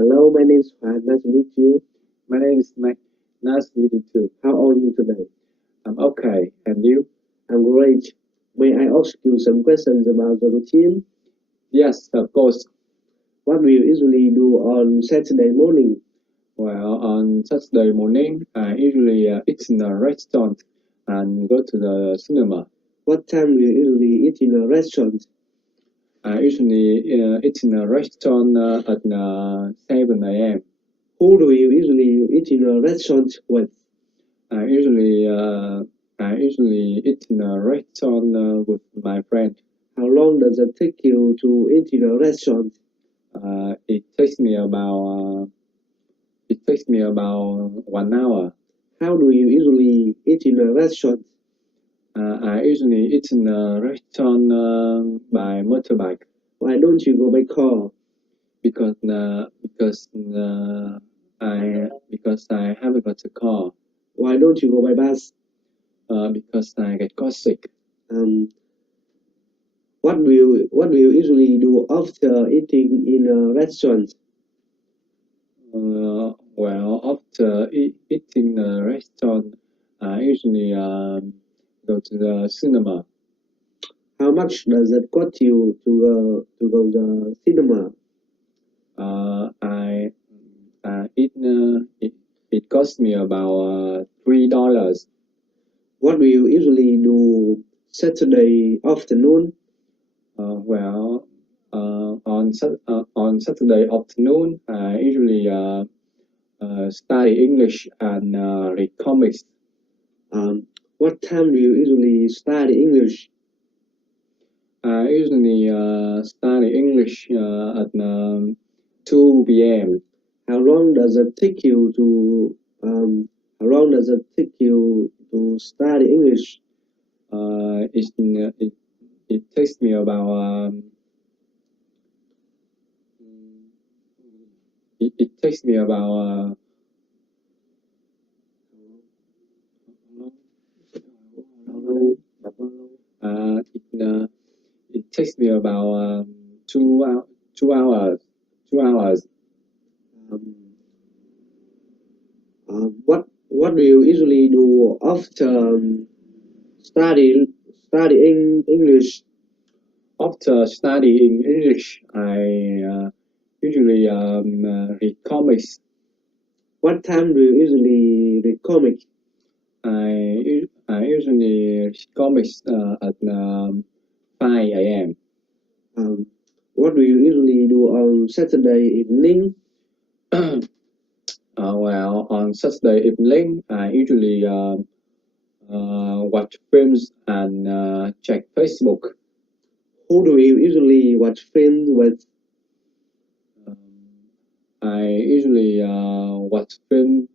Hello, my name is Juan. Nice to meet you. My name is Mike. Nice to meet you too. How are you today? I'm okay. And you? I'm great. May I ask you some questions about the routine? Yes, of course. What do you usually do on Saturday morning? Well, on Saturday morning, I usually eat in a restaurant and go to the cinema. What time do you usually eat in a restaurant? I usually eat in a restaurant at 7 a.m. Who do you usually eat in a restaurant with? I usually eat in a restaurant with my friend. How long does it take you to eat in a restaurant? It takes me about 1 hour. How do you usually eat in a restaurant? I usually eat in a restaurant by motorbike. Why don't you go by car? Because I haven't got a car. Why don't you go by bus? Because I got sick. What do you usually do after eating in a restaurant? Well, after eating a restaurant, I usually go to the cinema. How much does it cost you to go to the cinema? It cost me about $3. What do you usually do Saturday afternoon? Well, on Saturday afternoon, I usually study English and read comics. What time do you usually study English? I usually study English at 2 p.m. How long does it take you to study English? It takes me about it takes me about it takes me about 2 hours. 2 hours. What do you usually do after studying English? After studying English, I usually read comics. What time do you usually read comics? I usually read comics at 5 a.m. What do you usually do on Saturday evening? Well, on Saturday evening, I usually watch films and check Facebook. Who do you usually watch films with? I usually watch films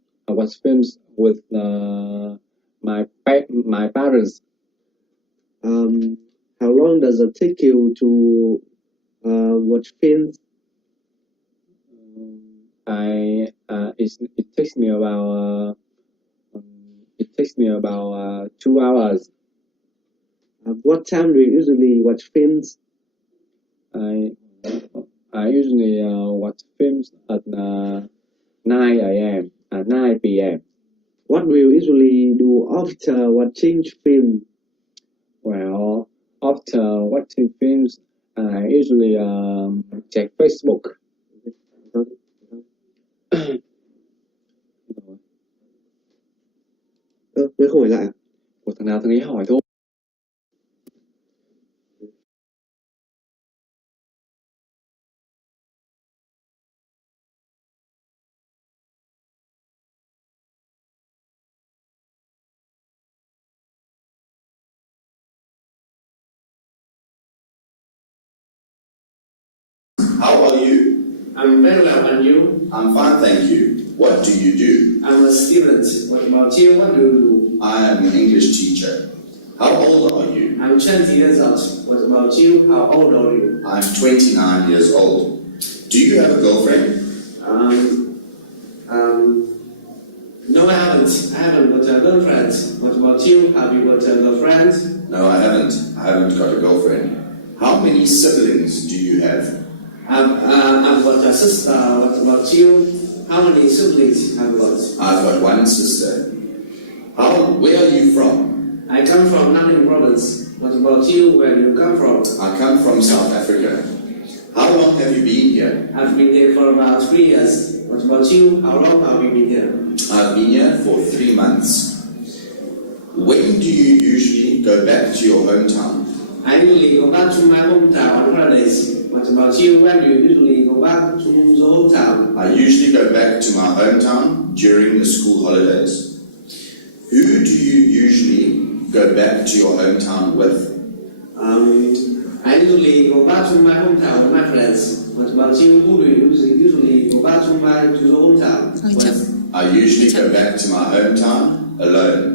with my parents. How long does it take you to watch films? It takes me about 2 hours. What time do you usually watch films? I usually watch films at 9 a.m. and 9 p.m. What do you usually do after watching film? Well, after watching films, I usually check Facebook. Mới không hỏi lại à? Ủa, thằng nào thằng ấy hỏi thôi. How are you? I'm very well, and you? I'm fine, thank you. What do you do? I'm a student. What about you? What do you do? I am an English teacher. How old are you? I'm 20 years old. What about you? How old are you? I'm 29 years old. Do you have a girlfriend? No, I haven't. I haven't got a girlfriend. What about you? Have you got a girlfriend? No, I haven't. I haven't got a girlfriend. How many siblings do you have? I've got a sister. What about you? How many siblings have you got? I've got one sister. Where are you from? I come from Nanyang province. What about you? Where do you come from? I come from South Africa. How long have you been here? I've been here for about 3 years. What about you? How long have you been here? I've been here for 3 months. When do you usually go back to your hometown? I usually go back to my hometown on holidays. What about you? When do you usually go back to the hometown? I usually go back to my hometown during the school holidays. Who do you usually go back to your hometown with? I usually go back to my hometown with my friends. What about you? Who do you usually go back to the hometown with? I usually go back to my hometown alone.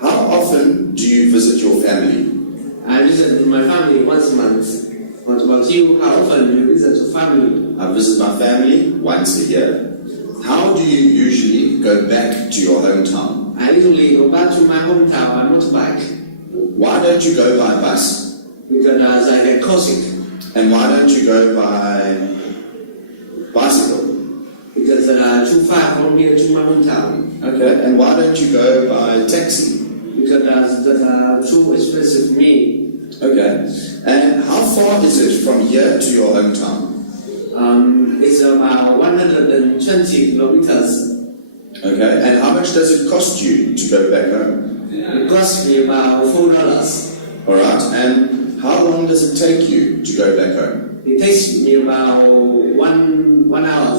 How often do you visit your family? I visit my family once a month. What about you? How often do you visit your family? I visit my family once a year. How do you usually go back to your hometown? I usually go back to my hometown by motorbike Why don't you go by bus? because I get costing. And why don't you go by bicycle? Because too far from here to my hometown. Okay. And why don't you go by taxi? Because that's too expensive for me. Okay. And how far is it from here to your hometown? It's about 120 kilometers. Okay. And how much does it cost you to go back home? It costs me about $4. All right. And how long does it take you to go back home? It takes me about one hour.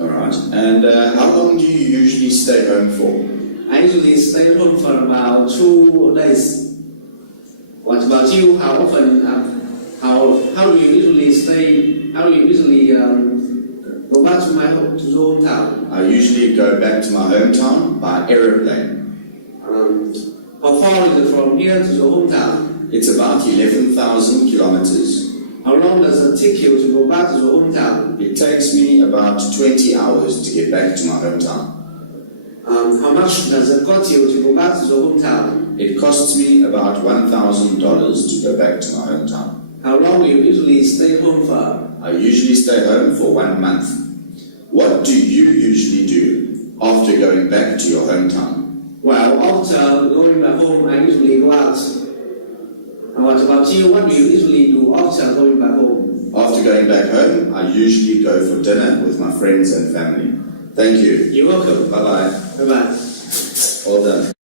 All right. And how long do you usually stay home for? I usually stay home for about 2 days. What about you? How often? How do you usually stay? How do you usually go back to the hometown? I usually go back to my hometown by aeroplane. How far is it from here to the hometown? It's about 11,000 kilometers. How long does it take you to go back to the hometown? It takes me about 20 hours to get back to my hometown. How much does it cost you to go back to the hometown? It costs me about $1,000 to go back to my hometown. How long do you usually stay home for? I usually stay home for 1 month. What do you usually do after going back to your hometown? Well, after going back home, I usually go out. And what about you? What do you usually do after going back home? After going back home, I usually go for dinner with my friends and family. Thank you. You're welcome. Bye-bye. Bye-bye. All done.